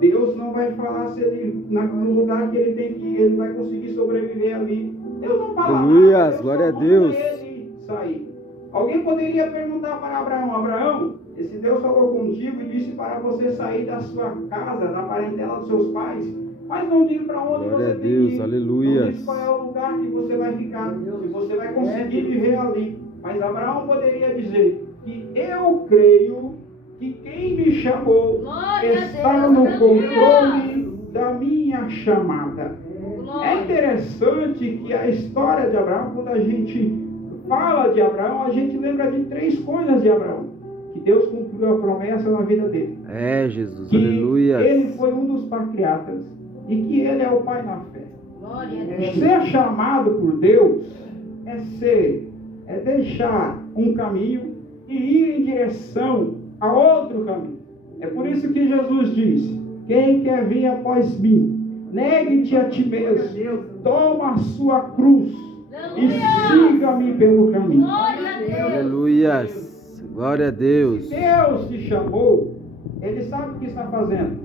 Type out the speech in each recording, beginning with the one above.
Deus não vai falar se ele, no lugar que ele tem que ir, ele vai conseguir sobreviver ali. Deus não fala nada, Glória a Deus. ele sair. Alguém poderia perguntar para Abraão: Abraão, esse Deus falou contigo e disse para você sair da sua casa, da parentela dos seus pais, mas não diz para onde Glória você a tem que Deus, ir. aleluia. Não diz qual é o lugar que você vai ficar, se você vai conseguir viver ali. Mas Abraão poderia dizer que eu creio que quem me chamou está no controle da minha chamada. É interessante que a história de Abraão, quando a gente fala de Abraão, a gente lembra de 3 coisas de Abraão. Que Deus cumpriu a promessa na vida dele. É, Jesus, Que aleluia. ele foi um dos patriarcas e que ele é o pai na fé. Ser chamado por Deus é deixar um caminho e ir em direção a outro caminho. É por isso que Jesus disse: quem quer vir após mim, negue-te a ti mesmo, toma a sua cruz e siga-me pelo caminho. Aleluia. Glória a Deus. Se Deus te chamou, Ele sabe o que está fazendo.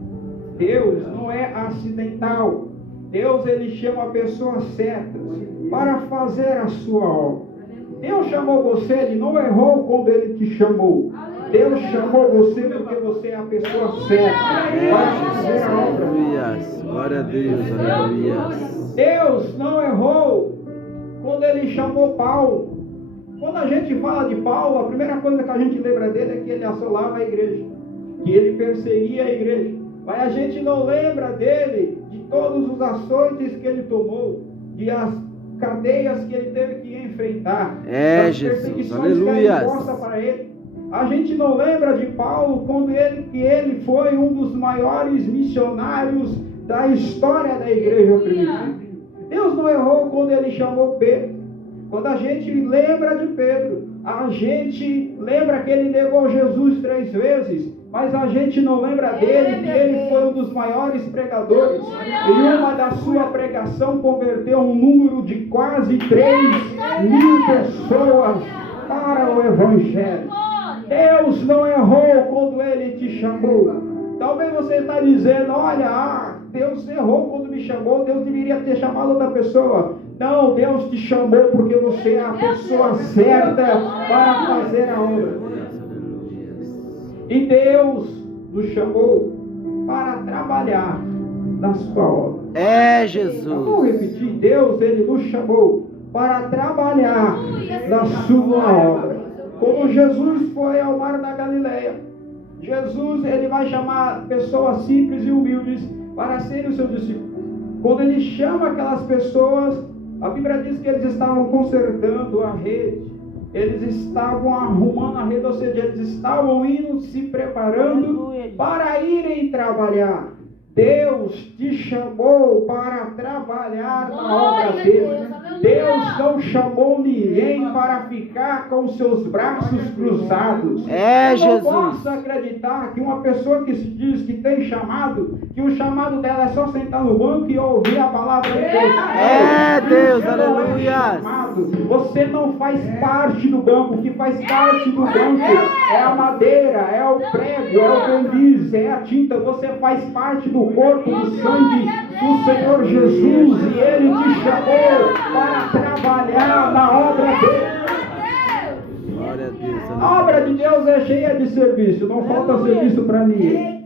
Deus não é acidental. Deus, Ele chama pessoas certas para fazer a sua obra. Deus chamou você, Ele não errou quando Ele te chamou. Deus chamou você porque você é a pessoa certa para fazer a obra. Aleluia. Glória a Deus, aleluia. Deus não errou quando Ele chamou Paulo. Quando a gente fala de Paulo, a primeira coisa que a gente lembra dele é que ele assolava a igreja, que ele perseguia a igreja. Mas a gente não lembra dele de todos os açoites que ele tomou, de as cadeias que ele teve que enfrentar, das perseguições que eram impostas para ele. A gente não lembra de Paulo quando que ele foi um dos maiores missionários da história da igreja primitiva. Deus não errou quando ele chamou Pedro. Quando a gente lembra de Pedro, a gente lembra que ele negou Jesus 3 vezes, mas a gente não lembra dele que ele foi um dos maiores pregadores. E uma da sua pregação converteu um número de quase 3.000 pessoas para o Evangelho. Deus não errou quando Ele te chamou. Talvez você está dizendo: olha, Deus errou quando me chamou, Deus deveria ter chamado outra pessoa. Não, Deus te chamou porque você é a pessoa certa para fazer a obra. E Deus nos chamou para trabalhar na sua obra. É, Jesus. Vamos repetir: Deus, Ele nos chamou para trabalhar na sua obra. Como Jesus foi ao mar da Galileia, Jesus, Ele vai chamar pessoas simples e humildes para serem os seus discípulos. Quando Ele chama aquelas pessoas, a Bíblia diz que eles estavam consertando a rede, eles estavam arrumando a rede, ou seja, eles estavam indo, se preparando para irem trabalhar. Deus te chamou para trabalhar na obra dele. Deus não chamou ninguém para ficar com seus braços cruzados. É, Jesus. Eu não posso acreditar que uma pessoa que se diz que tem chamado, que o chamado dela é só sentar no banco e ouvir a palavra de Deus. É, Deus, aleluia. Você não faz parte do banco. O que faz parte do banco é a madeira, é o prego, é o verniz, é a tinta. Você faz parte do corpo, do sangue do Senhor Jesus, e Ele te chamou para trabalhar na obra dele. Glória a Deus. A obra de Deus é cheia de serviço, não falta serviço para ninguém.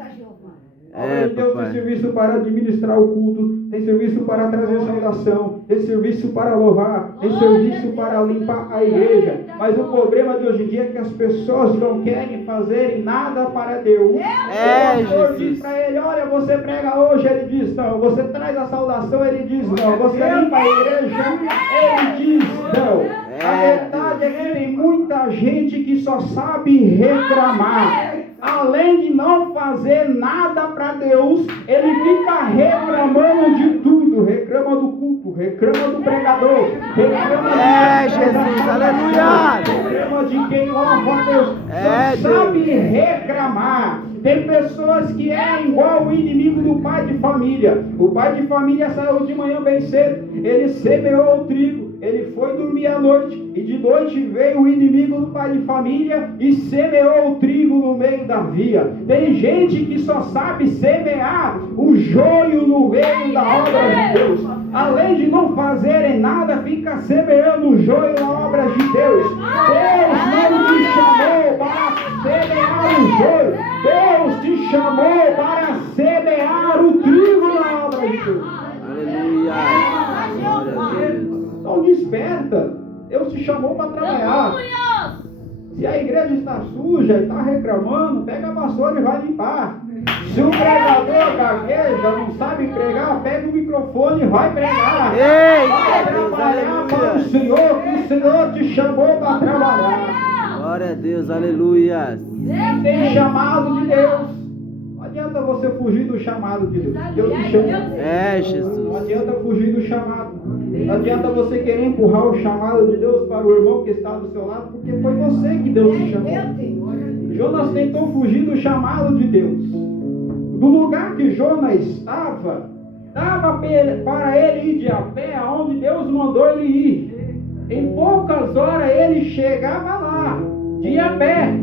A obra de Deus tem serviço para administrar o culto, tem serviço para trazer saudação, tem serviço para louvar, tem serviço para limpar a igreja. Mas o problema de hoje em dia é que as pessoas não querem fazer nada para Deus. O pastor diz para ele: olha, você prega hoje, ele diz não. Você traz a saudação, ele diz não. Você limpa a igreja, ele diz não. A verdade é que tem muita gente que só sabe reclamar. Além de não fazer nada para Deus, ele fica reclamando de tudo. Reclama do culto, reclama do pregador, reclama Jesus, aleluia. Reclama de quem louva a Deus. Só sabe reclamar. Tem pessoas que é igual o inimigo do pai de família. O pai de família saiu de manhã bem cedo, ele semeou o trigo, ele foi dormir à noite, e de noite veio o inimigo do pai de família e semeou o trigo no meio da via. Tem gente que só sabe semear joio no meio da obra de Deus. Além de não fazerem nada, fica semeando joio na obra de Deus. Deus não te chamou para semear o joio. Deus te chamou para semear o trigo na obra de Deus. Aleluia. Então desperta. Deus te chamou para trabalhar. Se a igreja está suja e está reclamando, pega a vassoura e vai limpar. Se o pregador gagueja, não sabe pregar, pega o microfone e vai pregar. Vai trabalhar para o Senhor, que o Senhor te chamou para trabalhar. Glória a Deus, aleluia. Tem chamado de Deus. Não adianta você fugir do chamado de Deus. Deus te chamou. Não Jesus. adianta fugir do chamado. Não adianta você querer empurrar o chamado de Deus para o irmão que está do seu lado, porque foi você que Deus te chamou. Jonas tentou fugir do chamado de Deus. Do lugar que Jonas estava, dava para ele ir de a pé aonde Deus mandou ele ir. Em poucas horas ele chegava lá, de a pé.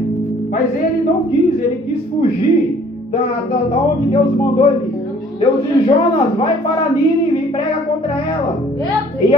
Mas ele não quis, ele quis fugir da onde Deus mandou ele ir. Deus disse: Jonas, vai para Nínive e prega contra ela. E